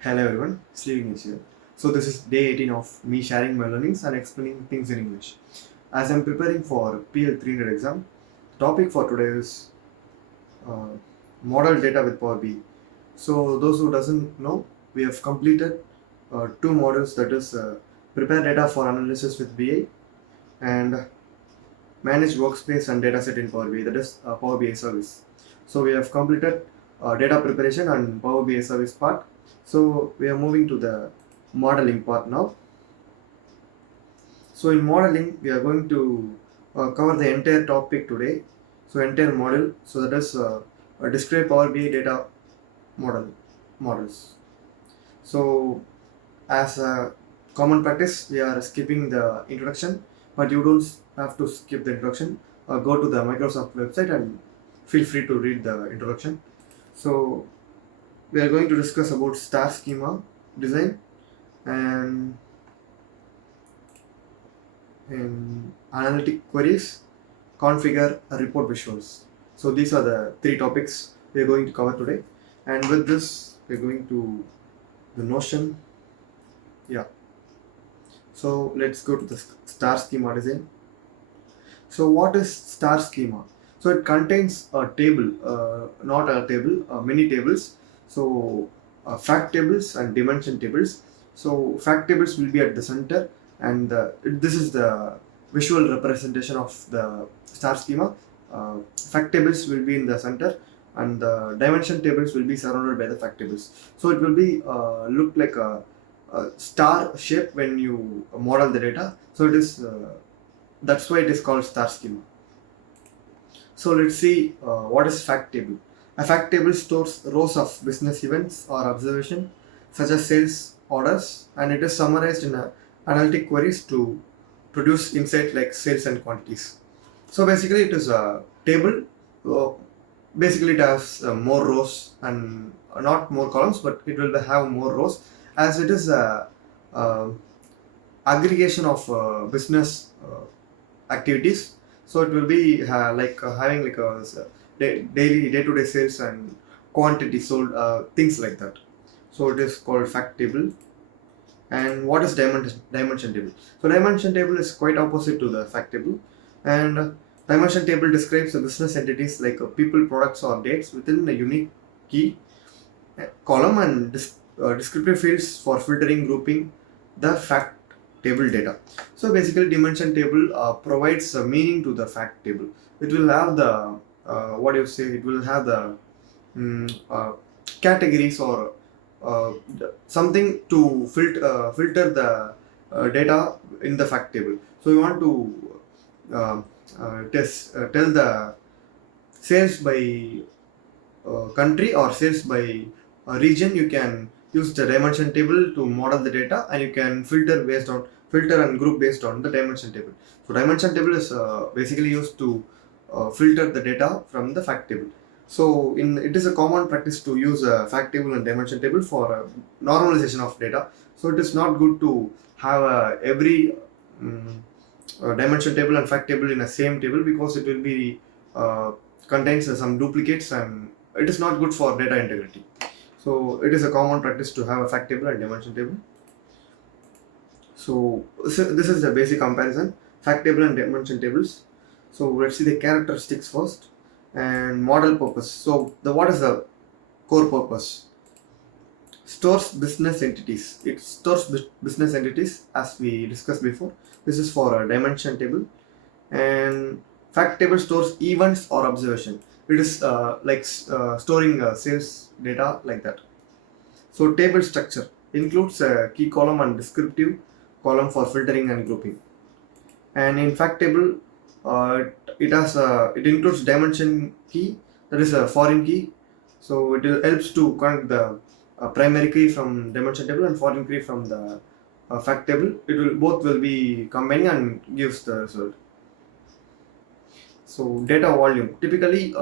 Hello everyone, Steve is here. So this is day 18 of me sharing my learnings and explaining things in English. As I'm preparing for PL 300 exam, topic for today is uh, model data with Power BI. So those who doesn't know, we have completed two models, that is prepare data for analysis with BI and manage workspace and dataset in Power BI, that is Power BI service. So we have completed data preparation and Power BI service part. So we are moving to the modeling part now. So in modeling, we are going to cover the entire topic today. So entire model. So that is describe Power BI data models. So as a common practice, we are skipping the introduction, but you don't have to skip the introduction. Go to the Microsoft website and feel free to read the introduction. So we are going to discuss about star schema design and in analytic queries, configure report visuals. So these are the three topics we are going to cover today. And with this, we're going to the Notion. Yeah. So let's go to the star schema design. So what is star schema? So it contains a table, not a table, many tables. So fact tables and dimension tables. So fact tables will be at the center, and this is the visual representation of the star schema. Fact tables will be in the center, and the dimension tables will be surrounded by the fact tables. So it will be look like a star shape when you model the data. So it is. That's why it is called star schema. So let's see what is fact table. A fact table stores rows of business events or observation such as sales orders, and it is summarized in analytic queries to produce insight like sales and quantities. So basically it is a table. uh, Basically it has more rows and not more columns, but it will have more rows as it is a aggregation of business activities. So it will be having like a daily day-to-day sales and quantity sold, things like that. So it is called fact table. And what is dimension table? So dimension table is quite opposite to the fact table. And dimension table describes the business entities like people, products, or dates within a unique key column and descriptive fields for filtering, grouping the fact table data. So basically, dimension table provides a meaning to the fact table. It will have the what do you say? It will have the mm, uh, categories or something to filter the data in the fact table. So you want to tell the sales by country or sales by region. You can use the dimension table to model the data, and you can filter and group based on the dimension table. So dimension table is basically used to filter the data from the fact table. So it is a common practice to use a fact table and dimension table for normalization of data. So it is not good to have every um, dimension table and fact table in the same table, because it will be contains some duplicates, and it is not good for data integrity. So it is a common practice to have a fact table and dimension table. So this is the basic comparison, fact table and dimension tables. So let's see the characteristics first and model purpose. So the what is the core purpose? Stores business entities. It stores business entities as we discussed before. This is for a dimension table. And fact table stores events or observation. It is storing sales data like that. So table structure includes a key column and descriptive column for filtering and grouping. And in fact table, it includes dimension key, that is a foreign key. So it helps to connect the primary key from dimension table and foreign key from the fact table. It will both will be combining and gives the result. So data volume. Typically,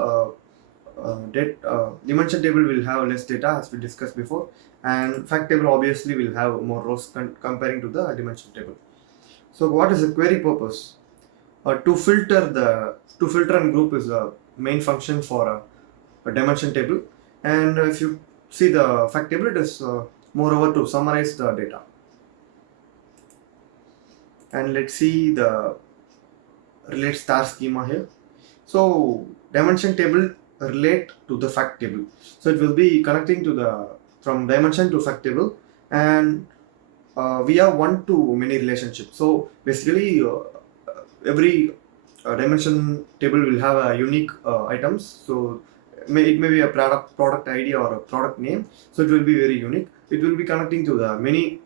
dimension table will have less data as we discussed before, and fact table obviously will have more rows comparing to the dimension table. So what is the query purpose? To filter and group is the main function for a dimension table, and if you see the fact table, it is moreover to summarize the data. And let's see the relate star schema here. So dimension table relate to the fact table. So it will be connecting to the from dimension to fact table, and we have one to many relationship. So basically every dimension table will have a unique items. So it may be a product ID or a product name. So it will be very unique. It will be connecting to the many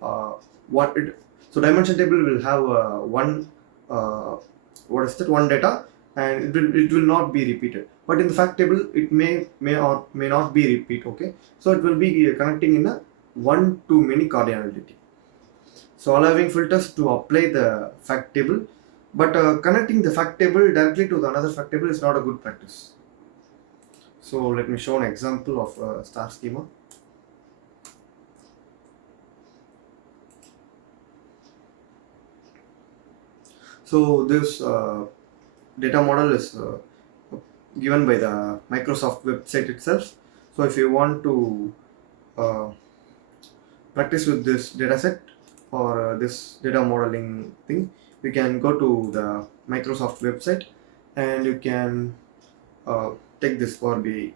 what it. So dimension table will have one what is that one data, and it will not be repeated. But in the fact table it may or may not be repeat. Okay, so it will be connecting in a one to many cardinality. So allowing filters to apply the fact table, but connecting the fact table directly to the another fact table is not a good practice. So let me show an example of a star schema. So this data model is given by the Microsoft website itself. So if you want to uh, practice with this dataset or this data modeling thing, you can go to the Microsoft website and you can take this for the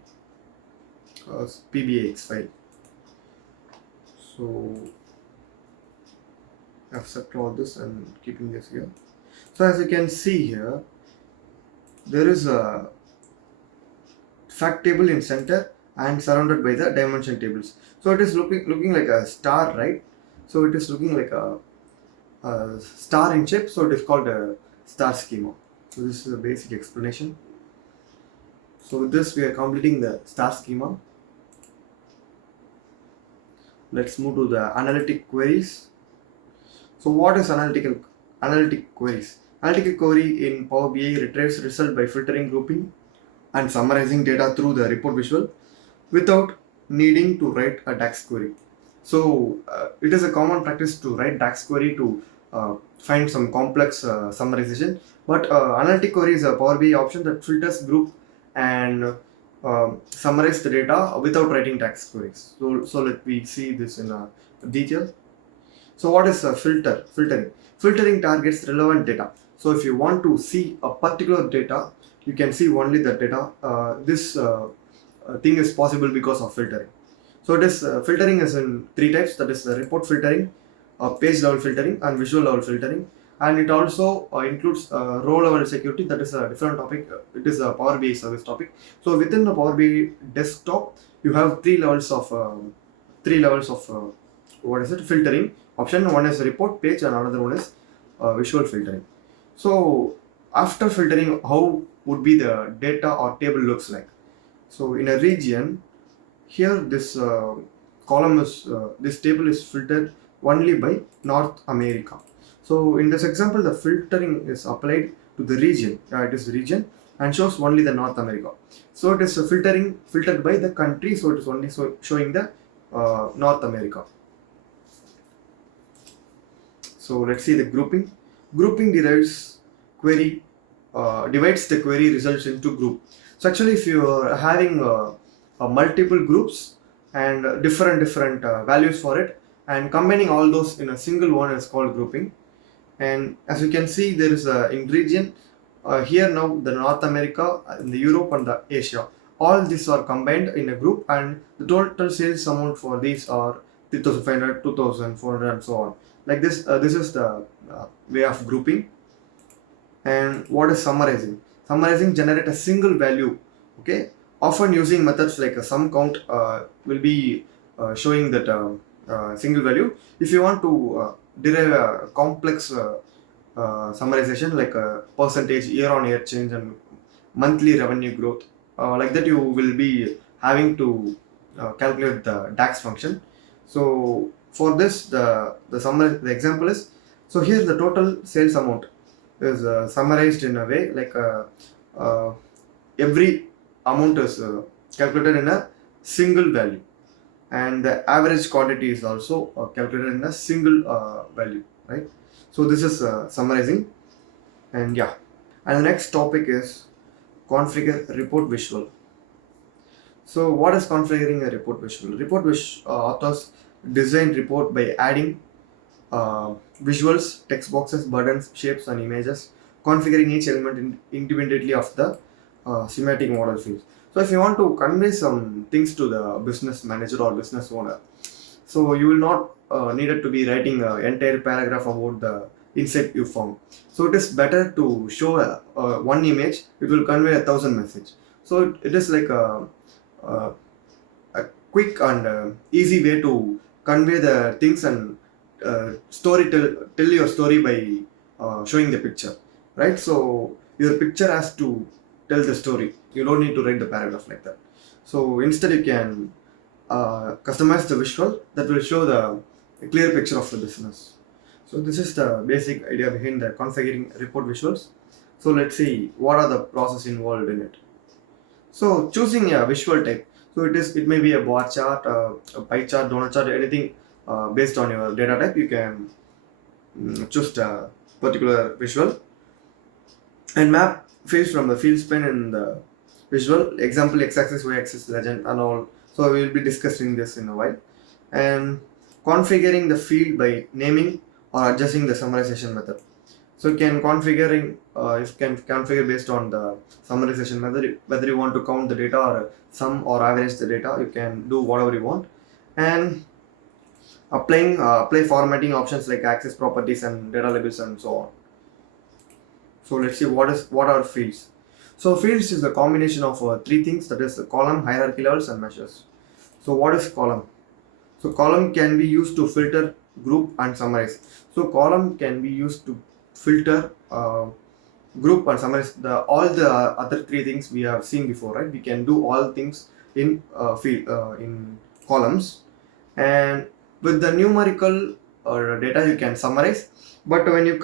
PBAX file. So I've set all this and keeping this here. So as you can see here, there is a fact table in center and surrounded by the dimension tables. So it is looking like a star, right? So it is looking like a star in shape. So it is called a star schema. So this is a basic explanation. So with this we are completing the star schema. Let's move to the analytic queries. So what is analytic queries? Analytic query in Power BI retrieves result by filtering, grouping and summarizing data through the report visual without needing to write a DAX query. So it is a common practice to write DAX query to find some complex summarization, but analytic query is a Power BI option that filters, group and summarize the data without writing DAX queries. So let me see this in detail. So what is filtering? Filtering targets relevant data. So if you want to see a particular data, you can see only the data. This thing is possible because of filtering. So it is filtering is in three types. That is the report filtering, page level filtering, and visual level filtering. And it also includes row level security. That is a different topic. It is a Power BI service topic. So within the Power BI desktop, you have three levels of what is it? Filtering option. One is report page, and another one is visual filtering. So after filtering, how would be the data or table looks like? So in a region, here this column is this table is filtered only by North America. So in this example, the filtering is applied to the region. It is region and shows only the North America. So it is filtered by the country. So it is only showing the North America. So let's see the grouping. Grouping divides the query results into group. So actually, if you are having multiple groups and different values for it, and combining all those in a single one is called grouping. And as you can see, there is a in region here now the North America, and the Europe and the Asia. All these are combined in a group, and the total sales amount for these are 3,500, 2,400, and so on. Like this, this is the way of grouping. And what is summarizing? Summarizing generate a single value. Okay, often using methods like a sum count will be showing that single value. If you want to derive a complex summarization like a percentage year-on-year change and monthly revenue growth, like that you will be having to calculate the DAX function. So for this, the example is, so here the total sales amount is summarized in a way like every amount is calculated in a single value, and the average quantity is also calculated in a single value, right? So this is summarizing. And yeah, and the next topic is configure report visual. So what is configuring a report visual? Authors design report by adding visuals, text boxes, buttons, shapes, and images, configuring each element independently of the schematic model fields. So if you want to convey some things to the business manager or business owner, so you will not needed to be writing an entire paragraph about the insight you found. So it is better to show one image. It will convey 1,000 message. So it is like a, a quick and easy way to convey the things and tell your story by showing the picture, right? So your picture has to tell the story. You don't need to write the paragraph like that. So instead you can customize the visual that will show the clear picture of the business. So this is the basic idea behind the configuring report visuals. So let's see what are the process involved in it. So choosing a visual type. So it may be a bar chart, a pie chart, donut chart, anything based on your data type. You can choose the particular visual and map fields from the field span in the visual. Example x-axis, y-axis, legend, and all. So we will be discussing this in a while. And configuring the field by naming or adjusting the summarization method. So you can configure based on the summarization method, whether you want to count the data or sum or average the data. You can do whatever you want. And apply formatting options like access properties and data labels and so on. So let's see what are fields. So fields is a combination of three things, that is the column, hierarchy levels, and measures. So what is column? So column can be used to filter, group, and summarize. So column can be used to filter, group, and summarize all the other three things we have seen before, right? We can do all things in in columns, and with the numerical or data you can summarize. But when it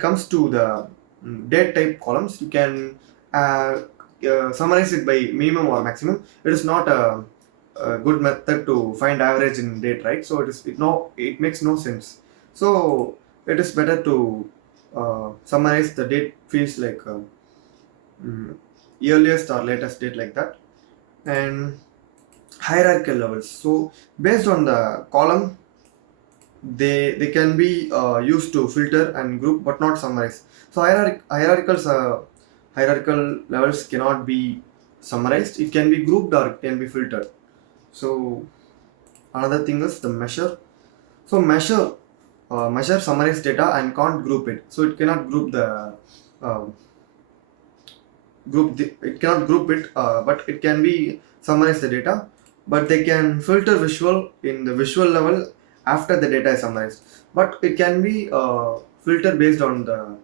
comes to the date type columns, you can summarize it by minimum or maximum. It is not a good method to find average in date, right? So it makes no sense. So it is better to summarize the date fields like mm, earliest or latest date, like that. And hierarchical levels. So based on the column, they can be used to filter and group but not summarize. So hierarchical levels cannot be summarized. It can be grouped or it can be filtered. So another thing is the measure. So measure summarize data and can't group it. So it cannot group uh, it cannot group it, but it can be summarize the data. But they can filter visual in the visual level after the data is summarized. But it can be filter based on the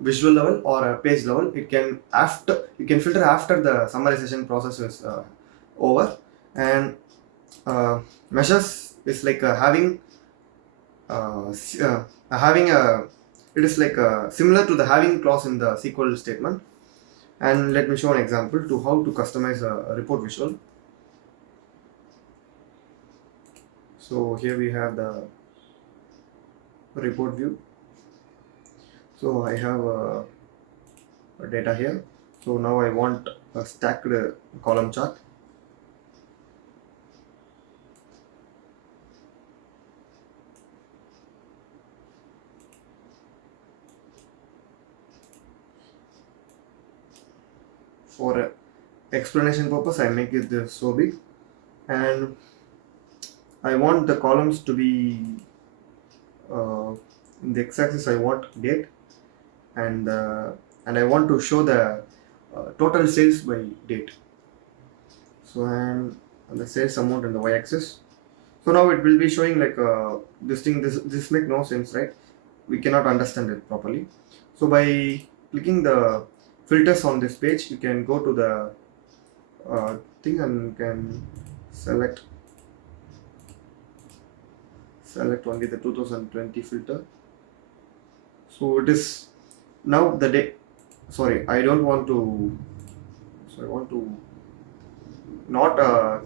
visual level or a page level. You can filter after the summarization process is over. And measures is like having a it is like similar to the having clause in the SQL statement. And let me show an example to how to customize a report visual. So here we have the report view. So I have a data here. So now I want a stacked column chart. For explanation purpose, I make it this so big, and I want the columns to be in the x-axis. I want date, and I want to show the total sales by date. So and the sales amount in the y-axis. So now it will be showing like this thing. This make no sense, right? We cannot understand it properly. So by clicking the filters on this page, you can go to the thing and can select only the 2020 filter. So it is now the day. Sorry, I don't want to. So I want to not uh,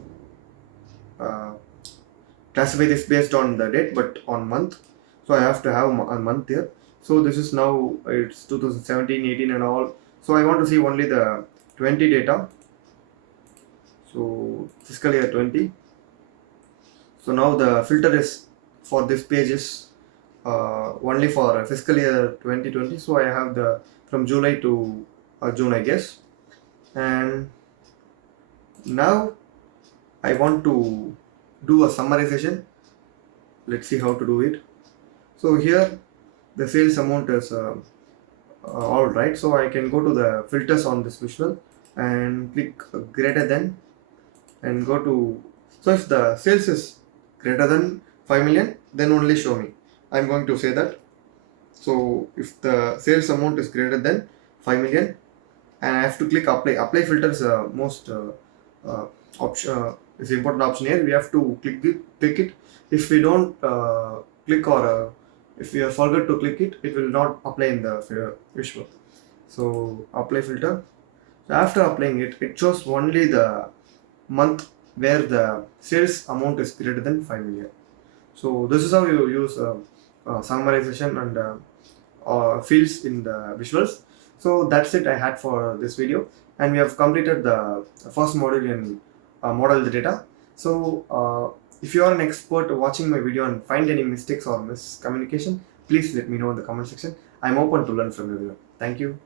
classify this based on the date, but on month. So I have to have a month here. So this is now it's 2017, 18, and all. So I want to see only the 20 data. So fiscal year 20. So now the filter is for this page is only for fiscal year 2020. So I have the from July to June, I guess. And now I want to do a summarization. Let's see how to do it. So here the sales amount is all right. So I can go to the filters on this visual and click greater than and go to, so if the sales is greater than 5 million, then only show me. I'm going to say that. So if the sales amount is greater than 5 million, and I have to click apply. Apply filter is most option is the important option here. We have to click it. If we don't click or if we forget to click it, it will not apply in the visual. So apply filter. So after applying it, it shows only the month where the sales amount is greater than 5 million. So this is how you use summarization and fields in the visuals. So that's it I had for this video, and we have completed the first module in model the data. So if you are an expert watching my video and find any mistakes or miscommunication, please let me know in the comment section. I'm open to learn from everyone. Thank you.